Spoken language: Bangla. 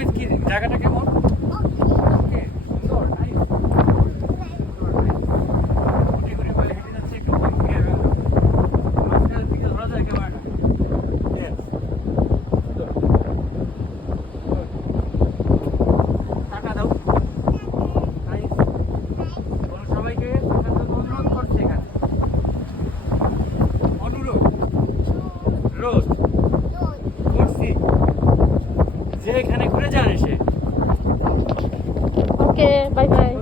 নাবিদ কি জায়গাটা কেমন? ওকে, সুন্দর, নাইস। ঘুরে ঘুরে বলে হেঁটে যাচ্ছে, একটু মাঝখানের দিকে ধরা যায় ক্যামেরাটা। Yes, সুন্দর। টাটা দাও। নাইস। বলো সবাইকে আসার জন্য অনুরোধ করছে এখানে। অনুরোধ, রোজ করছি যে এখানে ঘুরে যান এসে। ওকে, বাই বাই।